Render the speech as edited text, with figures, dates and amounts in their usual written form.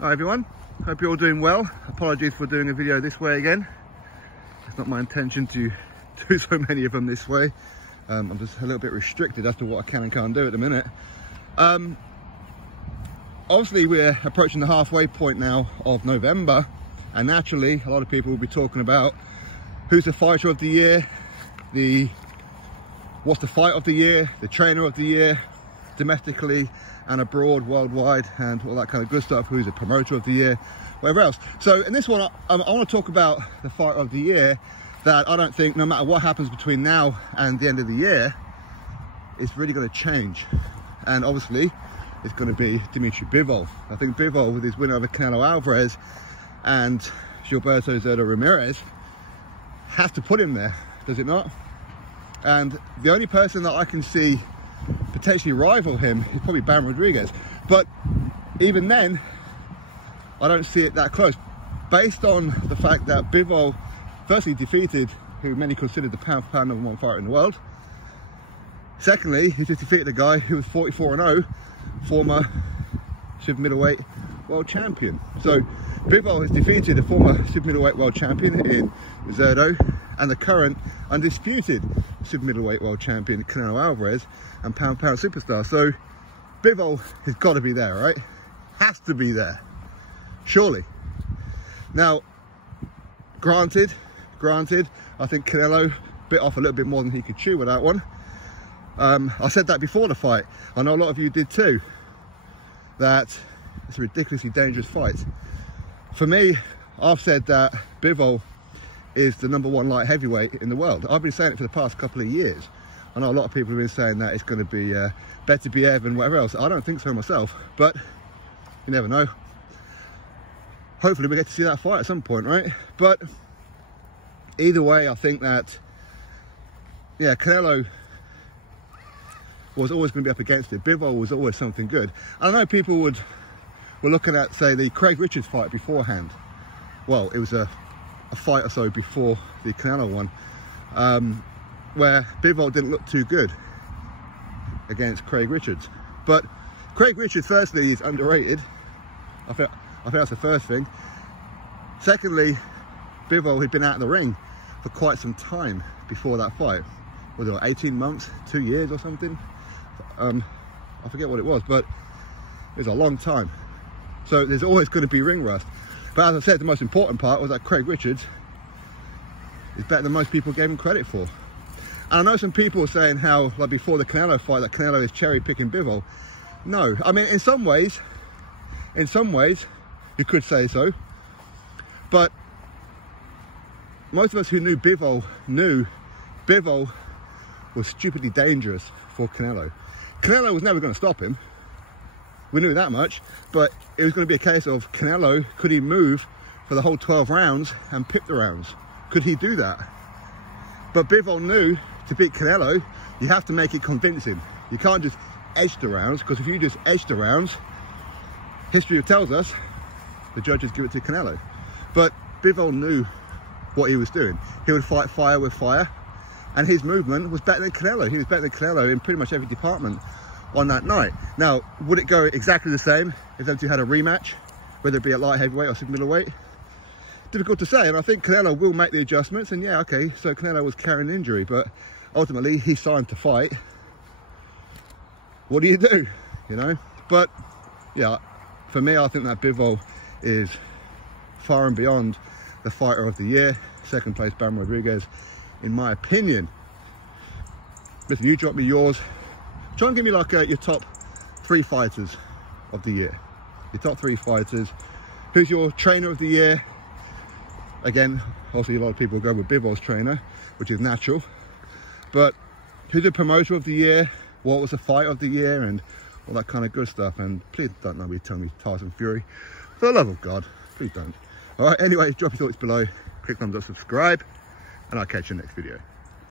Hi everyone, hope you're all doing well. Apologies for doing a video this way again. It's not my intention to do so many of them this way. I'm just a little bit restricted as to what I can and can't do at the minute. Obviously we're approaching the halfway point now of November, and naturally a lot of people will be talking about who's the fighter of the year, what's the fight of the year, the trainer of the year, domestically and abroad, worldwide, and all that kind of good stuff, who's the promoter of the year, whatever else. So in this one, I want to talk about the fight of the year that I don't think, no matter what happens between now and the end of the year, it's really going to change. And obviously, it's going to be Dmitry Bivol. I think Bivol, with his win over Canelo Alvarez and Gilbero Zurdo Ramirez, has to put him there, does it not? And the only person that I can see potentially rival him is probably Ramirez, but even then I don't see it that close, based on the fact that Bivol firstly defeated who many considered the pound for pound #1 fighter in the world. Secondly, he just defeated a guy who was 44-0, former super middleweight world champion. So Bivol has defeated a former super middleweight world champion in Zurdo and the current undisputed super middleweight world champion Canelo Alvarez and pound for pound superstar. So Bivol has got to be there, right? Has to be there, surely. Now, granted, I think Canelo bit off a little bit more than he could chew with that one. I said that before the fight. I know a lot of you did too, that it's a ridiculously dangerous fight. For me, I've said that Bivol is the #1 light heavyweight in the world. I've been saying it for the past couple of years. I know a lot of people have been saying that it's going to be better be Evan, whatever else. I don't think so myself, but you never know. Hopefully we get to see that fight at some point, right? But either way, I think that, yeah, Canelo was always going to be up against it. Bivol was always something good. I know people were looking at, say, the Craig Richards fight beforehand. Well, it was a fight or so before the Canelo one, where Bivol didn't look too good against Craig Richards. But Craig Richards, firstly, is underrated. I think that's the first thing. Secondly, Bivol had been out of the ring for quite some time before that fight. Was it 18 months, 2 years or something? I forget what it was, but it was a long time. So there's always going to be ring rust. But as I said, the most important part was that Craig Richards is better than most people gave him credit for. And I know some people are saying how, like before the Canelo fight, that Canelo is cherry picking Bivol. No, I mean, in some ways, you could say so. But most of us who knew Bivol was stupidly dangerous for Canelo. Canelo was never going to stop him. We knew that much, but it was going to be a case of Canelo, could he move for the whole 12 rounds and pick the rounds? Could he do that? But Bivol knew to beat Canelo, you have to make it convincing. You can't just edge the rounds, because if you just edge the rounds, history tells us the judges give it to Canelo. But Bivol knew what he was doing. He would fight fire with fire, and his movement was better than Canelo. He was better than Canelo in pretty much every department on that night. Now, would it go exactly the same if them two had a rematch, whether it be at light heavyweight or super middleweight? Difficult to say, and I think Canelo will make the adjustments. And yeah, okay, so Canelo was carrying an injury, but ultimately he signed to fight. What do you do, you know? But yeah, for me, I think that Bivol is far and beyond the fighter of the year. Second place, Ramirez, in my opinion. Listen, you drop me yours. Try and give me like your top 3 fighters of the year. Your top 3 fighters. Who's your trainer of the year? Again, obviously a lot of people go with Bivol's trainer, which is natural. But who's the promoter of the year? What was the fight of the year? And all that kind of good stuff. And please don't let me tell me Tyson Fury. For the love of God, please don't. All right, anyway, drop your thoughts below. Click thumbs up, subscribe, and I'll catch you in the next video.